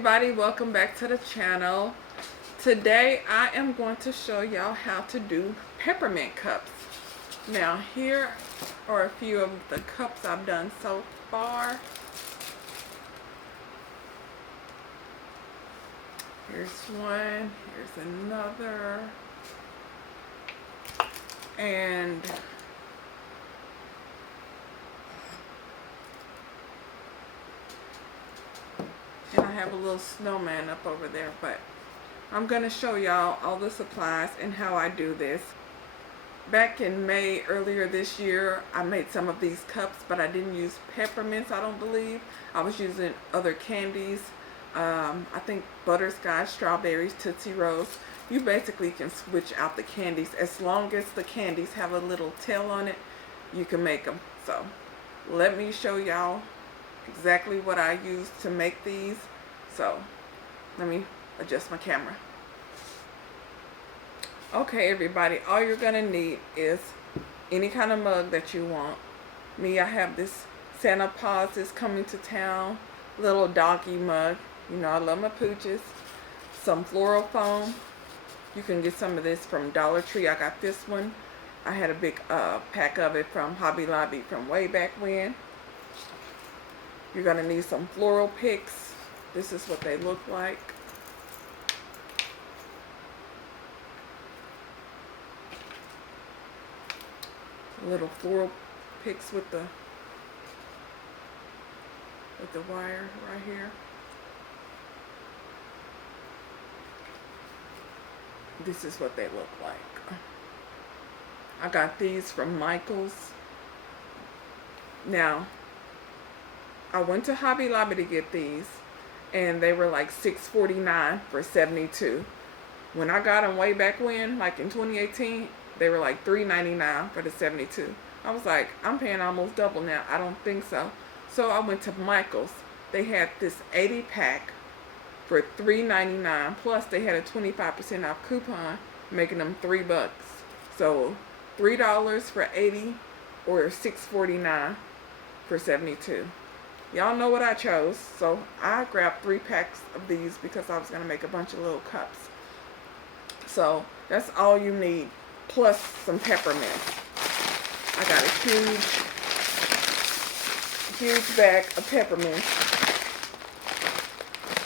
everybody, welcome back to the channel. Today I am going to show y'all how to do peppermint cups. Now here are a few of the cups I've done so far. Here's one, here's another, and I have a little snowman up over there, but I'm going to show y'all all the supplies and how I do this. Back in May earlier this year, I made some of these cups, but I didn't use peppermints, I don't believe. I was using other candies. I think butterscotch, strawberries, Tootsie Rolls. You basically can switch out the candies. As long as the candies have a little tail on it, you can make them. So let me show y'all exactly what I use to make these. So let me adjust my camera. Okay everybody, all you're gonna need is any kind of mug that you want. Me, I have this Santa Paws is coming to town little doggy mug. You know I love my pooches. Some floral foam. You can get some of this from Dollar Tree. I got this one. I had a big pack of it from Hobby Lobby from way back when. You're going to need some floral picks. This is what they look like. Little floral picks with the wire right here. This is what they look like. I got these from Michael's. Now, I went to Hobby Lobby to get these, and they were like $6.49 for 72. When I got them way back when, like in 2018, they were like $3.99 for the 72. I was like, I'm paying almost double now. I don't think so. So I went to Michael's. They had this 80 pack for $3.99, plus they had a 25% off coupon, making them $3. So $3 for 80 or $6.49 for 72. Y'all know what I chose, so I grabbed 3 packs of these because I was going to make a bunch of little cups. So that's all you need, plus some peppermint. I got a huge bag of peppermint.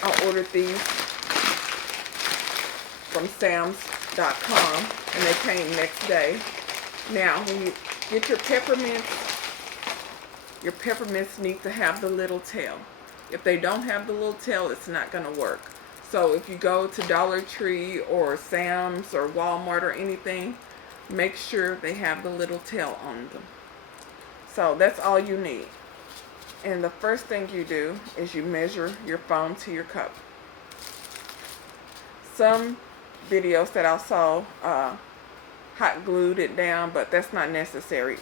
I ordered these from Sam's.com and they came next day. Now when you get your peppermints need to have the little tail. If they don't have the little tail, it's not going to work. So if you go to Dollar Tree or Sam's or Walmart or anything, make sure they have the little tail on them. So that's all you need. And the first thing you do is you measure your foam to your cup. Some videos that I saw hot glued it down, but that's not necessary.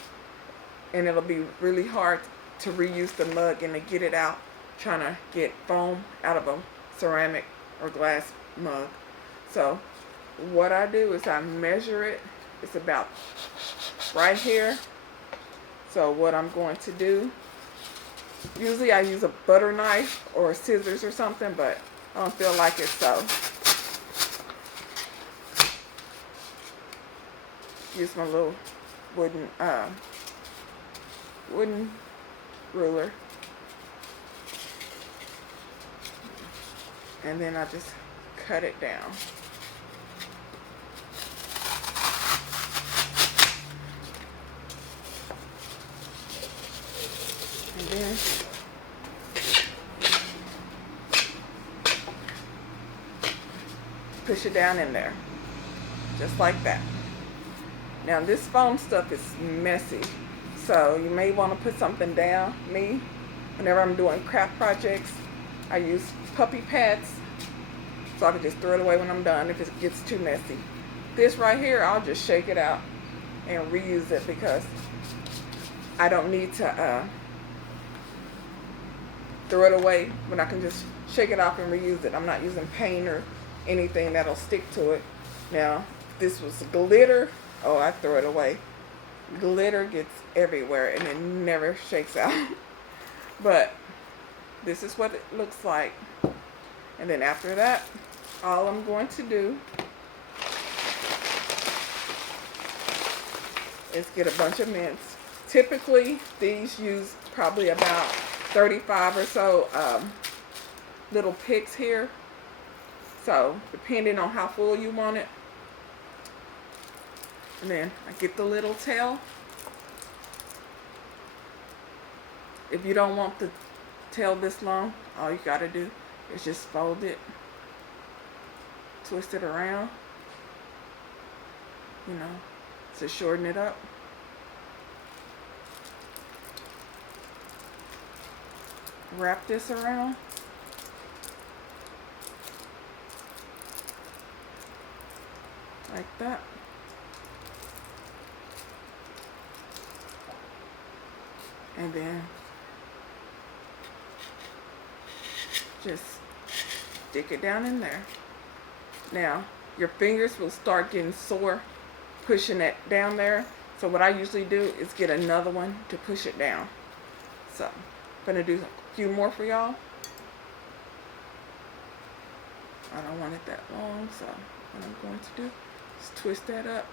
And it'll be really hard to reuse the mug and to get it out, trying to get foam out of a ceramic or glass mug. So what I do is I measure it. It's about right here. So what I'm going to do, usually I use a butter knife or scissors or something, but I don't feel like it, so use my little wooden ruler, and then I just cut it down. And then push it down in there, just like that. Now this foam stuff is messy, so you may want to put something down. Me, whenever I'm doing craft projects, I use puppy pads, so I can just throw it away when I'm done if it gets too messy. This right here, I'll just shake it out and reuse it because I don't need to throw it away when I can just shake it off and reuse it. I'm not using paint or anything that'll stick to it. Now, if this was glitter, oh, I throw it away. Glitter gets everywhere and it never shakes out. But this is what it looks like. And then after that, all I'm going to do is get a bunch of mints. Typically, these use probably about 35 or so little picks here. So, depending on how full you want it. And then I get the little tail. If you don't want the tail this long, all you gotta do is just fold it, twist it around, you know, to shorten it up. Wrap this around. Like that. And then just stick it down in there. Now, your fingers will start getting sore pushing it down there. So what I usually do is get another one to push it down. So, I'm gonna do a few more for y'all. I don't want it that long, so what I'm going to do is twist that up.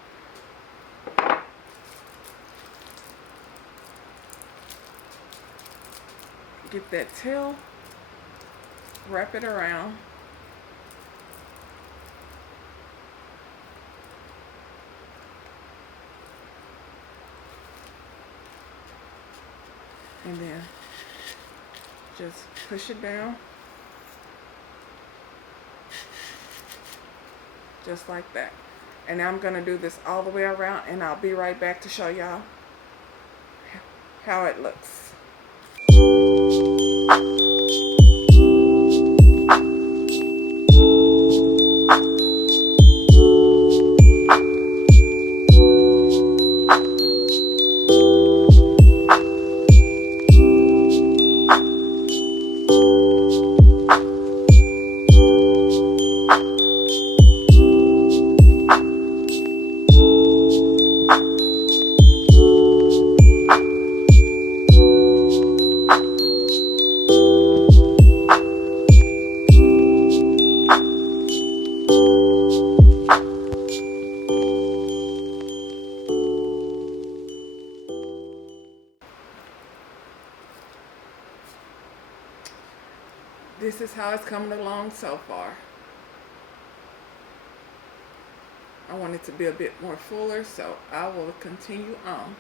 Get that tail, wrap it around. And then just push it down. Just like that. And now I'm going to do this all the way around, and I'll be right back to show y'all how it looks. This is how it's coming along so far. I want it to be a bit more fuller, so I will continue on.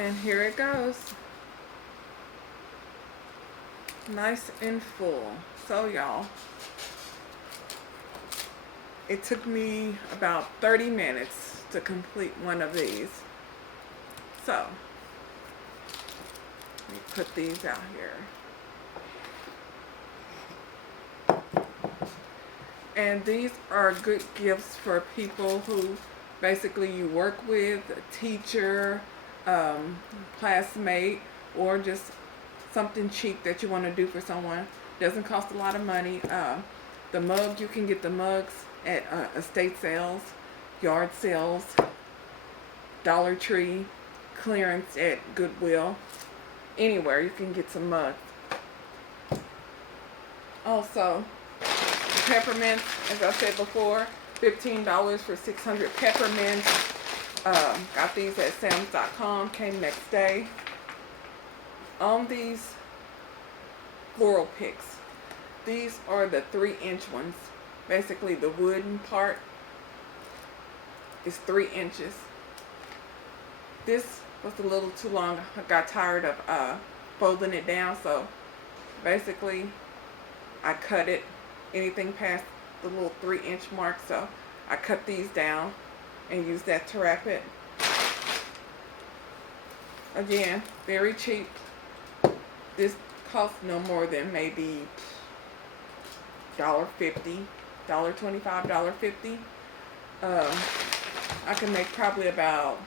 And here it goes. Nice and full. So y'all, it took me about 30 minutes to complete one of these. So, let me put these out here. And these are good gifts for people who basically you work with, a teacher, classmate, or just something cheap that you want to do for someone. Doesn't cost a lot of money. The mug, you can get the mugs at estate sales, yard sales, Dollar Tree, clearance at Goodwill. Anywhere you can get some mugs. Also, peppermints, as I said before, $15 for 600 peppermints. Got these at Sam's.com, came next day. On these floral picks, these are the 3-inch ones. Basically the wooden part is 3 inches. This was a little too long. I got tired of folding it down, so basically I cut it anything past the little 3-inch mark. So I cut these down and use that to wrap it. Again, very cheap. This costs no more than maybe $1.50, $1.25, $1.50. I can make probably about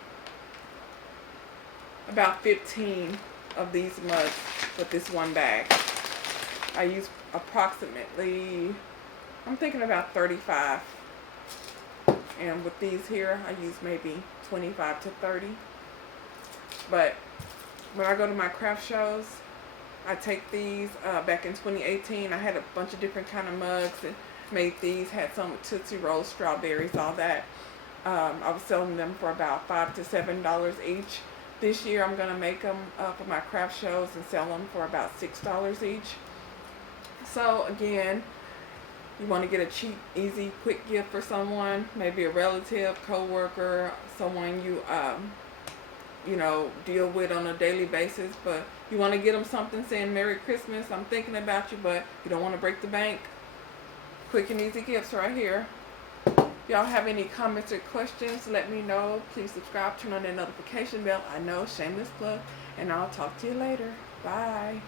15 of these mugs with this one bag. I use approximately, I'm thinking about 35. And with these here, I use maybe 25 to 30. But when I go to my craft shows, I take these. Back in 2018, I had a bunch of different kind of mugs and made these. Had some with Tootsie Rolls, strawberries, all that. I was selling them for about $5 to $7 each. This year, I'm gonna make them for my craft shows and sell them for about $6 each. So again, you want to get a cheap, easy, quick gift for someone, maybe a relative, co-worker, someone you know, deal with on a daily basis, but you want to get them something saying Merry Christmas, I'm thinking about you, but you don't want to break the bank. Quick and easy gifts right here. If y'all have any comments or questions, let me know. Please subscribe, turn on that notification bell. I know, shameless plug, and I'll talk to you later. Bye.